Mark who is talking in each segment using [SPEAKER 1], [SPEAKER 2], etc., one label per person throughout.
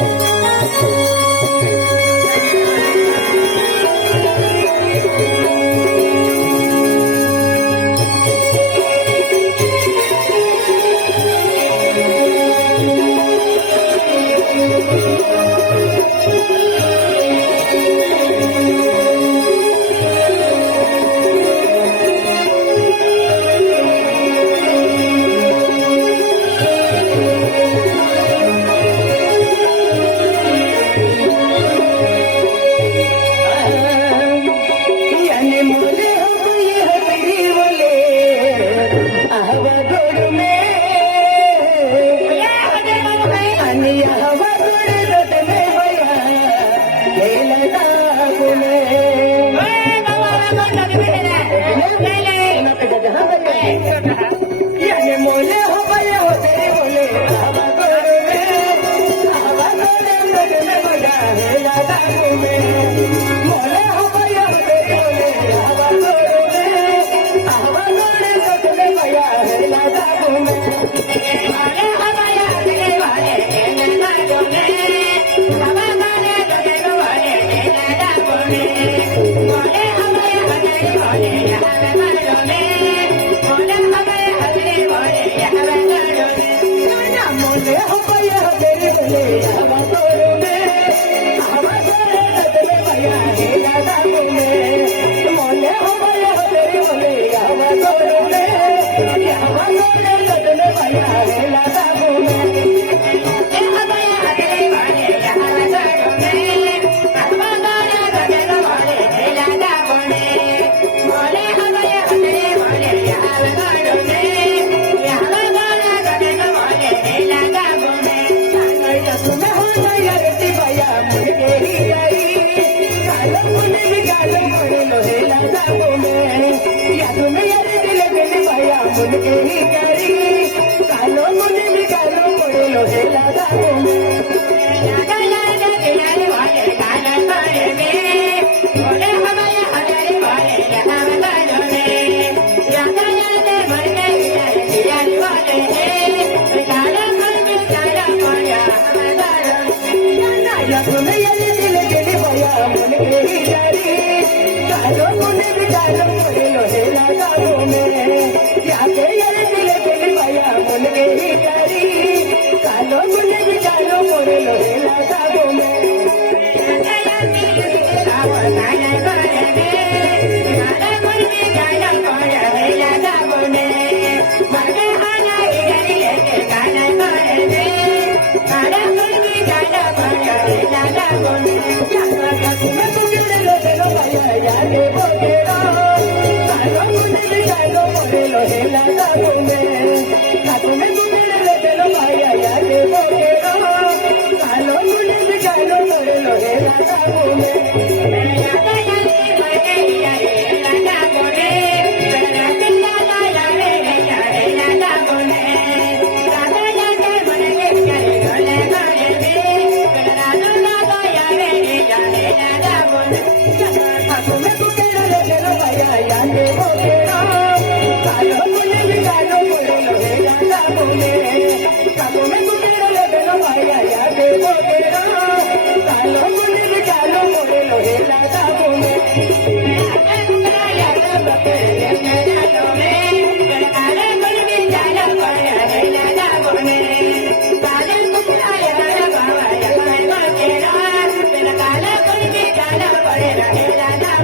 [SPEAKER 1] okay. आणि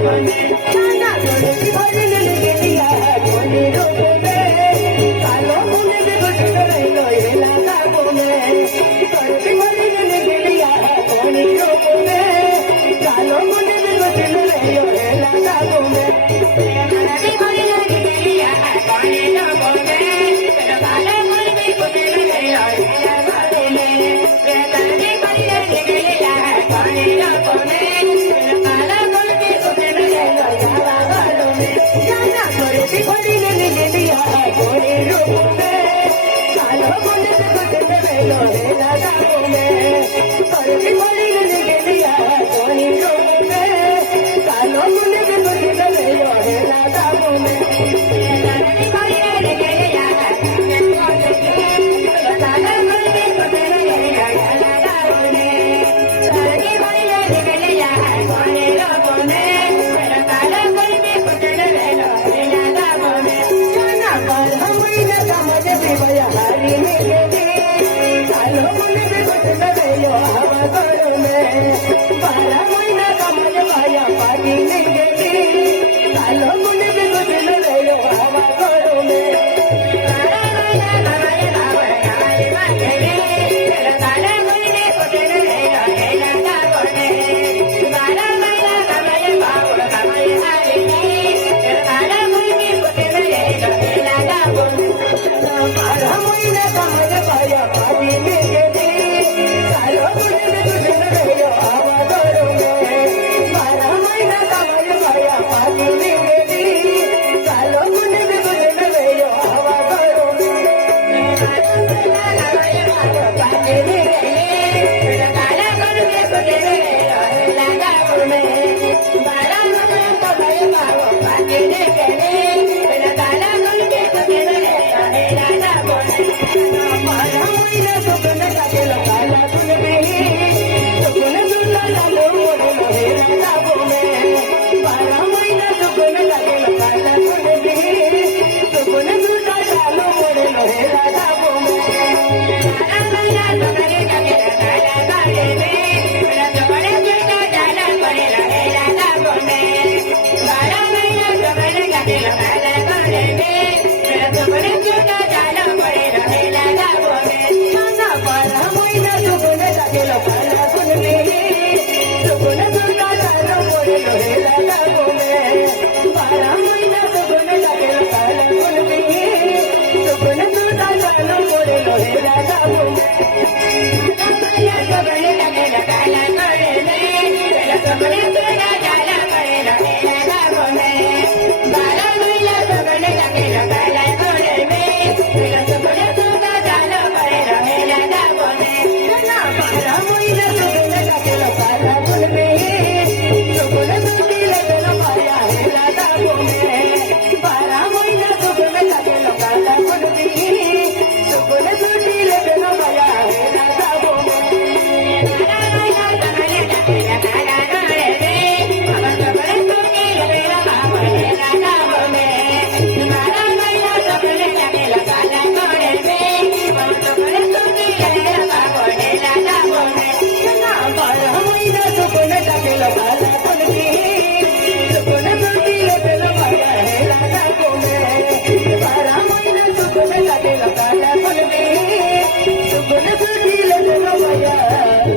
[SPEAKER 1] Thank you. Thank you. Together. Gracias.